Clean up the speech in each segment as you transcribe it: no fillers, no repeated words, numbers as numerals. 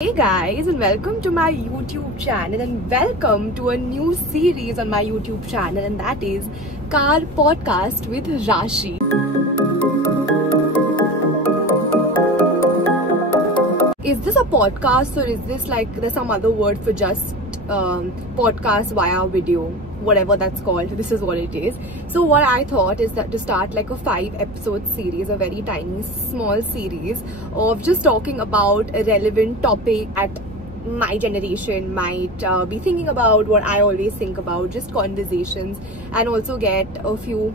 Hey guys, and welcome to my YouTube channel and welcome to a new series on my YouTube channel, and that is Car Podcast with Rashi. Is this a podcast or is this like there's some other word for just podcast via video? Whatever that's called, this is what it is. So what I thought is that to start like a 5-episode series, a very tiny small series of just talking about a relevant topic at my generation might be thinking about, what I always think about, just conversations, and also get a few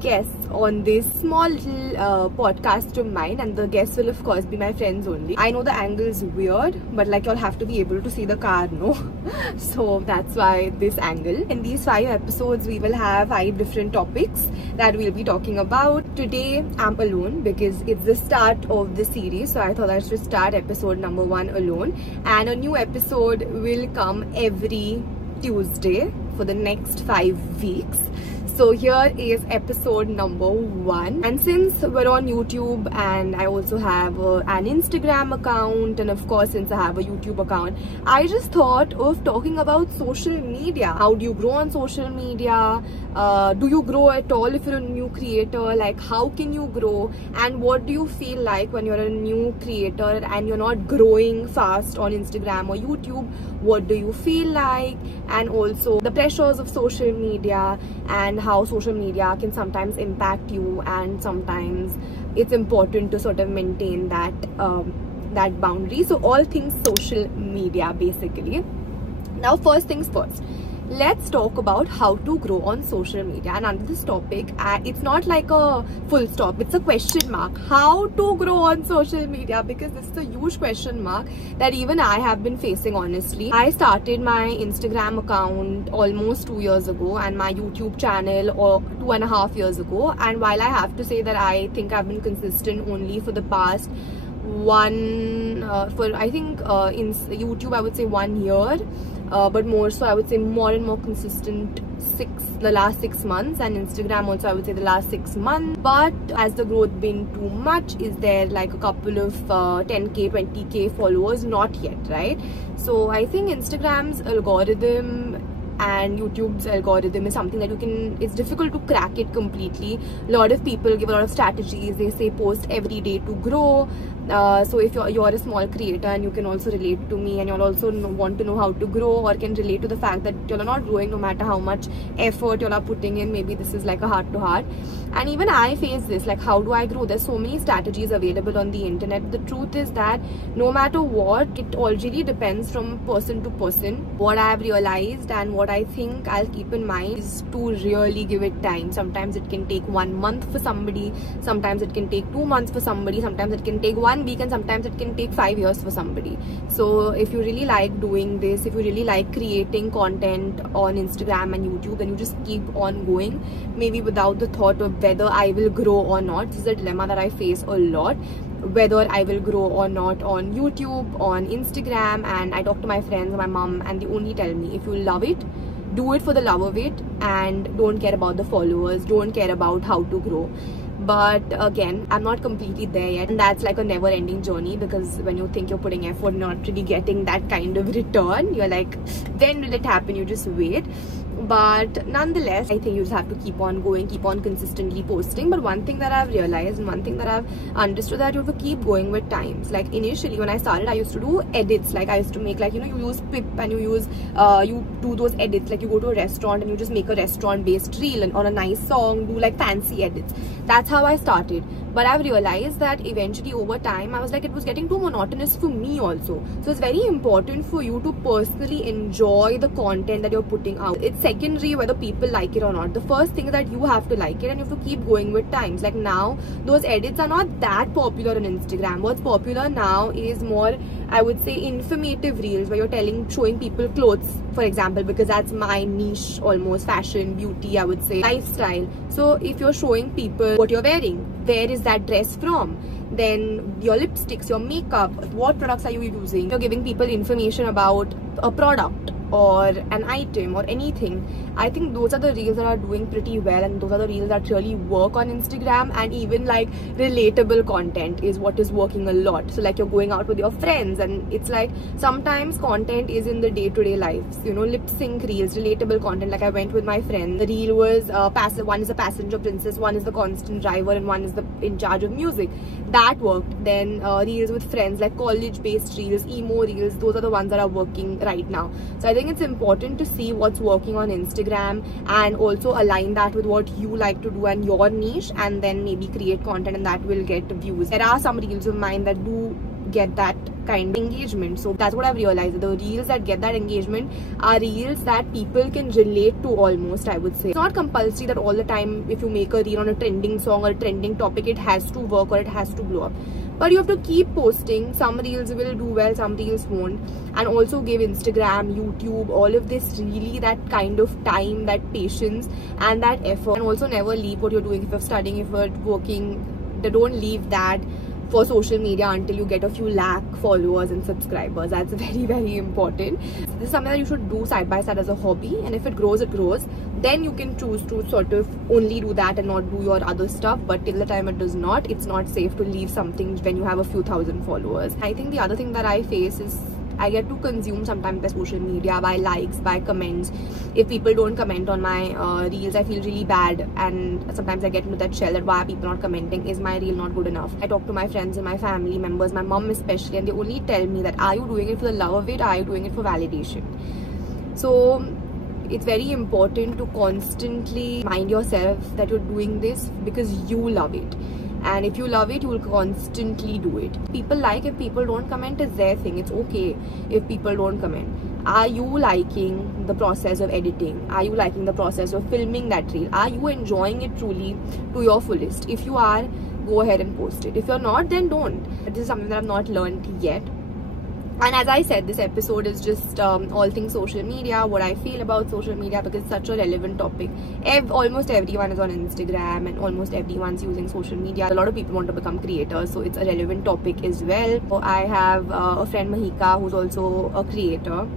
guests on this small little podcast of mine, and the guests will of course be my friends only. I know the angle is weird, but like you'll have to be able to see the car, no? So that's why this angle. In these 5 episodes we will have 5 different topics that we'll be talking about. Today I'm alone because it's the start of the series, so I thought I should start episode number 1 alone, and a new episode will come every Tuesday for the next 5 weeks. So here is episode number 1, and since we're on YouTube and I also have an Instagram account, and of course since I have a YouTube account, I just thought of talking about social media. How do you grow on social media? Do you grow at all if you're a new creator? Like, how can you grow, and what do you feel like when you're a new creator and you're not growing fast on Instagram or YouTube? What do you feel like? And also the pressures of social media and how social media can sometimes impact you, and sometimes it's important to sort of maintain that that boundary. So all things social media basically. Now first things first, let's talk about how to grow on social media. And under this topic, it's not like a full stop, it's a question mark. How to grow on social media, because this is a huge question mark that even I have been facing, honestly. I started my Instagram account almost 2 years ago and my YouTube channel 2.5 years ago, and while I have to say that I think I've been consistent only for the past in YouTube I would say 1 year, but more so I would say more and more consistent the last 6 months, and Instagram also I would say the last 6 months. But has the growth been too much? Is there like a couple of 10k 20k followers? Not yet, right? So I think Instagram's algorithm and YouTube's algorithm is something that it's difficult to crack it completely. A lot of people give a lot of strategies. They say post every day to grow. So if you're a small creator and you can also relate to me, and you'll also want to know how to grow, or can relate to the fact that you're not growing no matter how much effort you're putting in, maybe this is like a heart to heart. And even I face this, like, how do I grow? There's so many strategies available on the internet. The truth is that no matter what, it already depends from person to person. What I've realized and what I think I'll keep in mind is to really give it time. Sometimes it can take 1 month for somebody, sometimes it can take 2 months for somebody, sometimes it can take 1 week, and sometimes it can take 5 years for somebody. So if you really like doing this, if you really like creating content on Instagram and YouTube, then you just keep on going, maybe without the thought of whether I will grow or not. This is a dilemma that I face a lot, whether I will grow or not on YouTube, on Instagram. And I talk to my friends, my mom, and they only tell me, if you love it, do it for the love of it, and don't care about the followers, don't care about how to grow. But again, I'm not completely there yet, and that's like a never-ending journey, because when you think you're putting effort, not really getting that kind of return, you're like, when will it happen? You just wait. But nonetheless, I think you just have to keep on going, keep on consistently posting. But one thing that I've realized, and one thing that I've understood, that you have to keep going with times. Like initially when I started, I used to do edits. Like I used to make, like, you know, you use Pip and you use you do those edits. Like you go to a restaurant and you just make a restaurant based reel and on a nice song, do like fancy edits. That's how I started. But I've realized that eventually over time, I was like, it was getting too monotonous for me also. So it's very important for you to personally enjoy the content that you're putting out. It's secondary whether people like it or not. The first thing is that you have to like it, and you have to keep going with times. Like now, those edits are not that popular on Instagram. What's popular now is more, I would say, informative reels, where you're showing people clothes, for example, because that's my niche, almost fashion, beauty, I would say, lifestyle. So if you're showing people what you're wearing, where is that dress from, then your lipsticks, your makeup, what products are you using, you're giving people information about a product, or an item or anything. I think those are the reels that are doing pretty well, and those are the reels that really work on Instagram. And even like relatable content is what is working a lot. So like you're going out with your friends, and it's like sometimes content is in the day-to-day lives, you know, lip sync reels, relatable content. Like I went with my friend, the reel was one is a passenger princess, one is the constant driver, and one is the in charge of music. That worked. Then reels with friends, like college-based reels, emo reels, those are the ones that are working right now. So I think it's important to see what's working on Instagram and also align that with what you like to do and your niche, and then maybe create content, and that will get views. There are some reels of mine that do get that kind of engagement. So that's what I've realized. The reels that get that engagement are reels that people can relate to almost, I would say. It's not compulsory that all the time if you make a reel on a trending song or a trending topic, it has to work or it has to blow up. But you have to keep posting. Some reels will do well, some reels won't. And also give Instagram, YouTube, all of this really that kind of time, that patience and that effort. And also never leave what you're doing. If you're studying, if you're working, don't leave that for social media until you get a few lakh followers and subscribers. That's very, very important. This is something that you should do side by side as a hobby, and if it grows, it grows. Then you can choose to sort of only do that and not do your other stuff. But till the time it does not, it's not safe to leave something when you have a few thousand followers. I think the other thing that I face is I get to consume sometimes by social media, by likes, by comments. If people don't comment on my reels, I feel really bad, and sometimes I get into that shell that why are people not commenting? Is my reel not good enough? I talk to my friends and my family members, my mom especially, and they only tell me that are you doing it for the love of it, or are you doing it for validation? So it's very important to constantly remind yourself that you're doing this because you love it. And if you love it, you will constantly do it. People like, if people don't comment, is their thing. It's okay if people don't comment. Are you liking the process of editing? Are you liking the process of filming that reel? Are you enjoying it truly to your fullest? If you are, go ahead and post it. If you're not, then don't. This is something that I've not learned yet. And as I said, this episode is just all things social media, what I feel about social media, because it's such a relevant topic. Almost everyone is on Instagram and almost everyone's using social media. A lot of people want to become creators, so it's a relevant topic as well. So I have a friend, Mahika, who's also a creator.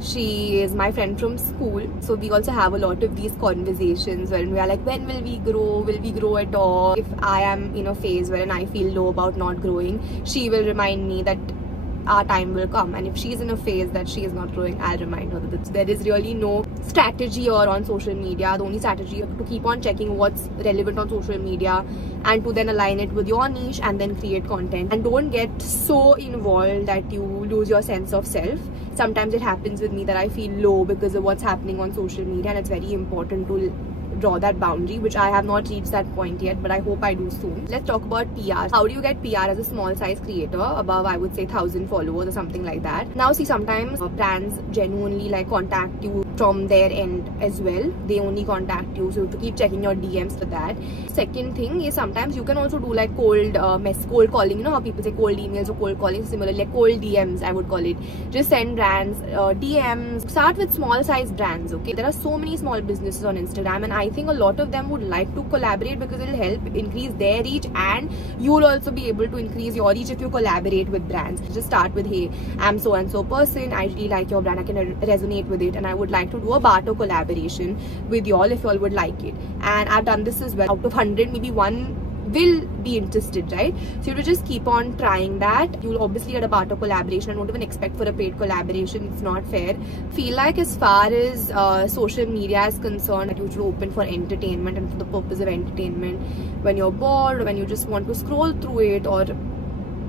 She is my friend from school, so we also have a lot of these conversations where we are like, when will we grow? Will we grow at all? If I am in a phase wherein I feel low about not growing, she will remind me that our time will come. And if she's in a phase that she is not growing, I'll remind her that there is really no strategy or on social media. The only strategy is to keep on checking what's relevant on social media and to then align it with your niche and then create content. And don't get so involved that you lose your sense of self. Sometimes it happens with me that I feel low because of what's happening on social media, and it's very important to draw that boundary, which I have not reached that point yet, but I hope I do soon. Let's talk about PR. How do you get PR as a small size creator above, I would say, 1,000 followers or something like that? Now see, sometimes brands genuinely like contact you from their end as well. They only contact you, so you have to keep checking your DMs for that. Second thing is sometimes you can also do like cold calling. You know how people say cold emails or cold calling? Similarly, like cold DMs, I would call it. Just send brands DMs. Start with small size brands, okay? There are so many small businesses on Instagram, and I think a lot of them would like to collaborate because it will help increase their reach, and you will also be able to increase your reach if you collaborate with brands. Just start with, hey, I'm so and so person, I really like your brand, I can resonate with it, and I would like to do a barter collaboration with y'all if y'all would like it. And I've done this as well. Out of 100, maybe one will be interested, right? So you have to just keep on trying that. You'll obviously get a barter collaboration, and don't even expect for a paid collaboration. It's not fair. Feel like as far as social media is concerned, that you should open for entertainment and for the purpose of entertainment. When you're bored, when you just want to scroll through it, or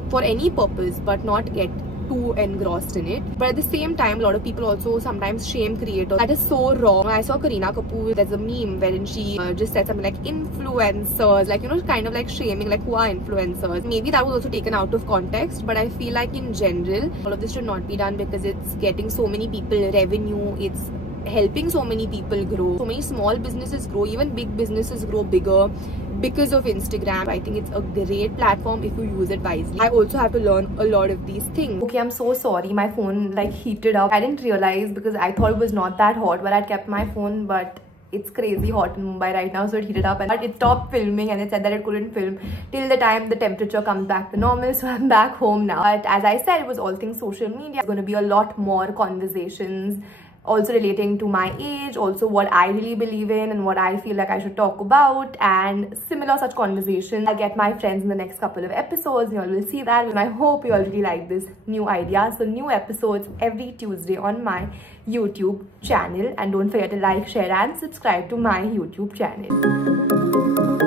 for any purpose, but not get too engrossed in it. But at the same time, a lot of people also sometimes shame creators. That is so wrong. I saw Kareena Kapoor, there's a meme wherein she just said something like influencers, like, you know, kind of like shaming, like, who are influencers? Maybe that was also taken out of context, but I feel like in general, all of this should not be done because it's getting so many people revenue, it's helping so many people grow, so many small businesses grow, even big businesses grow bigger because of Instagram. I think it's a great platform if you use it wisely. I also have to learn a lot of these things. Okay, I'm so sorry, my phone like heated up. I didn't realize because I thought it was not that hot where I'd kept my phone, but it's crazy hot in Mumbai right now, so it heated up and it stopped filming, and it said that it couldn't film till the time the temperature comes back to normal. So I'm back home now. But as I said, it was all things social media. There's going to be a lot more conversations also relating to my age, also what I really believe in and what I feel like I should talk about, and similar such conversations. I'll get my friends in the next couple of episodes. You all will see that, and I hope you already like this new idea. So new episodes every Tuesday on my YouTube channel, and don't forget to like, share and subscribe to my YouTube channel.